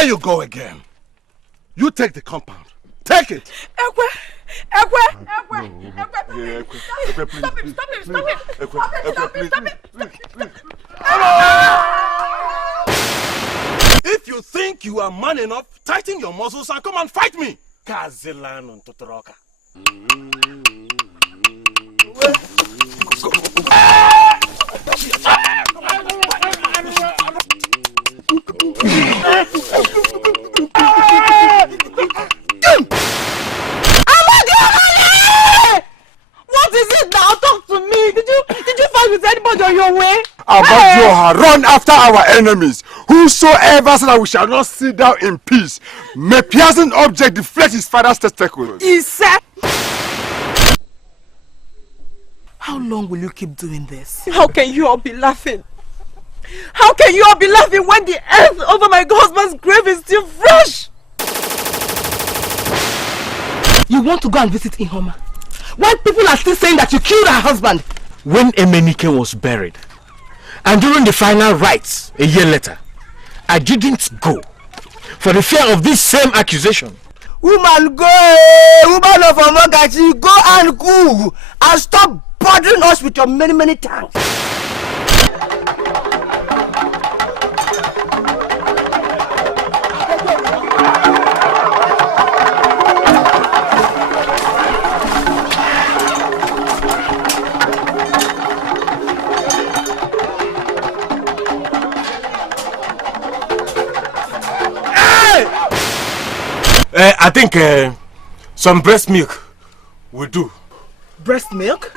There you go again. You take the compound. Take it. Ekwe, stop him. If you think you are man enough, tighten your muscles and come and fight me. Kazilan Totoroka. What is it now? Talk to me. Did you fight with anybody on your way? Abadioha, run after our enemies. Whosoever said that we shall not sit down in peace, may piercing object deflect his father's testicles. He said. How long will you keep doing this? How can you all be laughing? How can you all be laughing when the earth over my husband's grave is still fresh? You want to go and visit Ihoma? When people are still saying that you killed her husband? When Emenike was buried, and during the final rites a year later, I didn't go for the fear of this same accusation. Woman, go! Woman of Omagachi, go and cook and stop bothering us with your many tongues. I think some breast milk will do. Breast milk?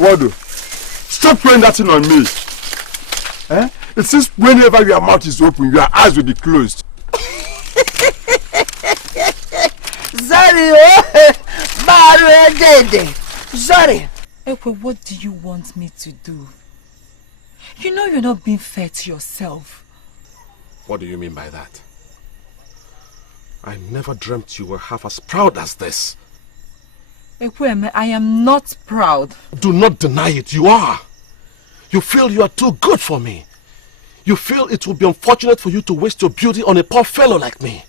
Wado, stop throwing that thing on me. It seems whenever your mouth is open, your eyes will be closed. Sorry. Ekwe, what do you want me to do? You know you're not being fair to yourself. What do you mean by that? I never dreamt you were half as proud as this. Ekwe, I am not proud. Do not deny it, you are. You feel you are too good for me. You feel it would be unfortunate for you to waste your beauty on a poor fellow like me.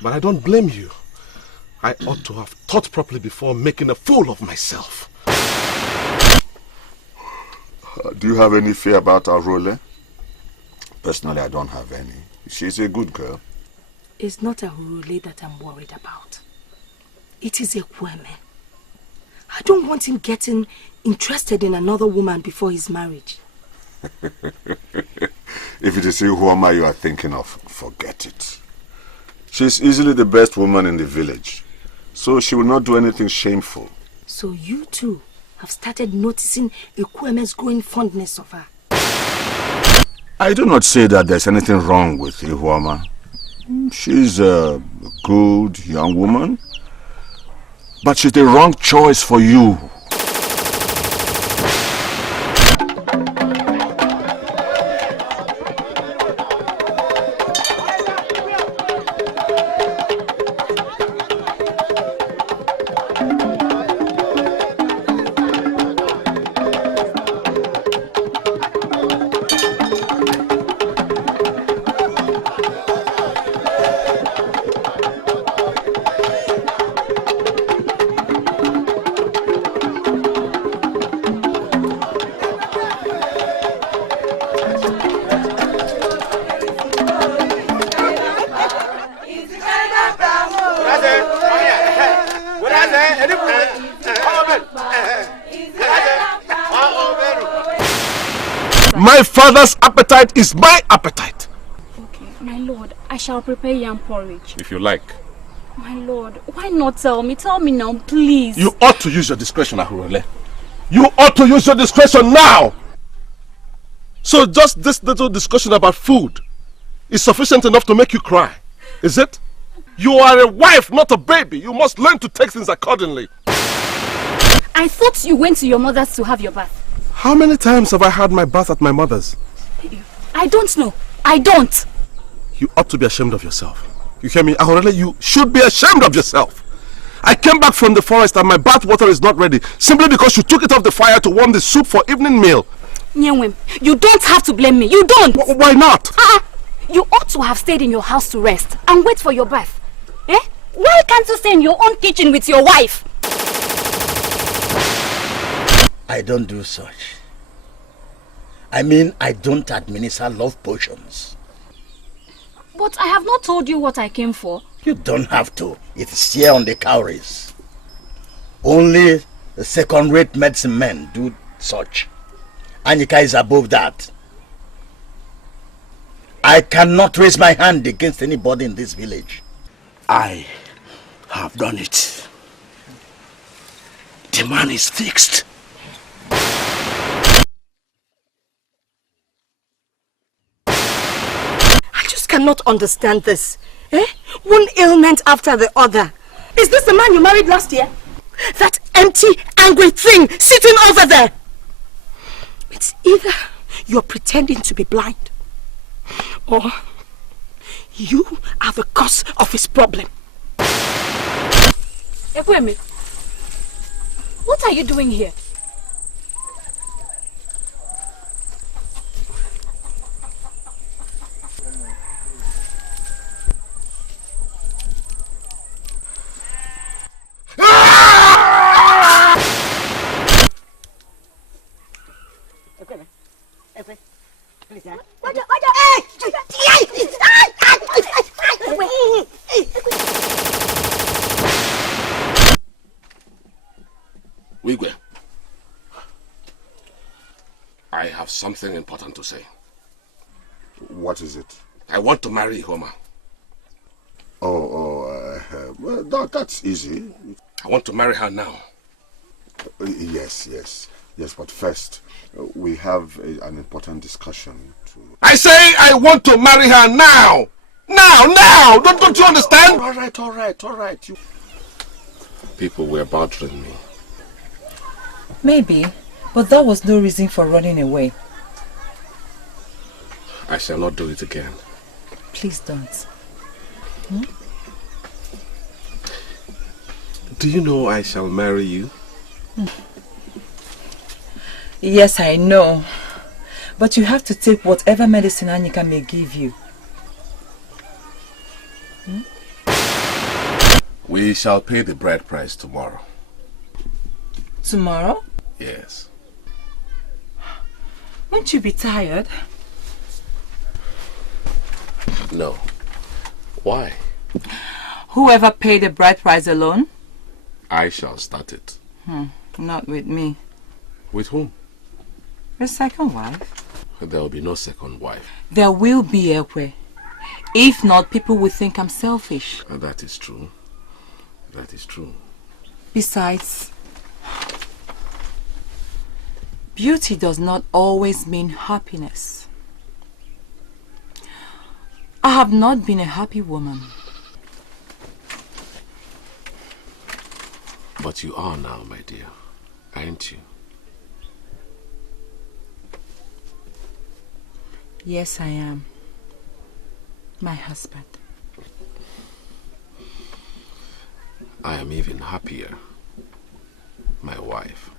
But I don't blame you. I ought to have thought properly before making a fool of myself. Do you have any fear about Arole? Personally, I don't have any. She's a good girl. It's not Arole that I'm worried about. It is Ekweme. I don't want him getting interested in another woman before his marriage. If it is Ihuoma you are thinking of, forget it. She's easily the best woman in the village, so she will not do anything shameful. So you too have started noticing Ekweme's growing fondness of her. I do not say that there's anything wrong with Ihuoma. She's a good young woman, but she's the wrong choice for you. My father's appetite is my appetite. Okay, my lord, I shall prepare yam porridge. If you like. My lord, why not tell me? Tell me now, please. You ought to use your discretion, Ahurele. You ought to use your discretion now. So just this little discussion about food is sufficient enough to make you cry, is it? You are a wife, not a baby. You must learn to take things accordingly. I thought you went to your mother's to have your bath. How many times have I had my bath at my mother's? I don't know. I don't. You ought to be ashamed of yourself. You hear me? Ahorele, you should be ashamed of yourself. I came back from the forest and my bath water is not ready simply because you took it off the fire to warm the soup for evening meal. Nyenwem, you don't have to blame me. You don't. Why not? You ought to have stayed in your house to rest and wait for your bath. Eh? Why can't you stay in your own kitchen with your wife? I don't do such. I mean, I don't administer love potions. But I have not told you what I came for. You don't have to. It's here on the cowries. Only the second-rate medicine men do such. Anyika is above that. I cannot raise my hand against anybody in this village. I have done it. The man is fixed. I just cannot understand this. Eh? One ailment after the other. Is this the man you married last year? That empty, angry thing sitting over there. It's either you're pretending to be blind, or you are the cause of his problem. Ekweme, what are you doing here? Wigwe, I have something important to say. What is it? I want to marry Ihoma. Well, that's easy. I want to marry her now. Yes, but first, we have an important discussion to... I say I want to marry her now! Now! Don't you understand? All right. People were bothering me. Maybe, but that was no reason for running away. I shall not do it again. Please don't. Do you know I shall marry you? Yes, I know. But you have to take whatever medicine Anyika may give you. We shall pay the bride price tomorrow. Tomorrow? Yes. Won't you be tired? No. Why? Whoever paid the bride price alone? I shall start it. Not with me. With whom? The second wife. There will be no second wife. There will be, Ekwe. If not, people will think I'm selfish. That is true. That is true. Besides, beauty does not always mean happiness. I have not been a happy woman. But you are now, my dear, aren't you? Yes, I am. My husband. I am even happier, my wife.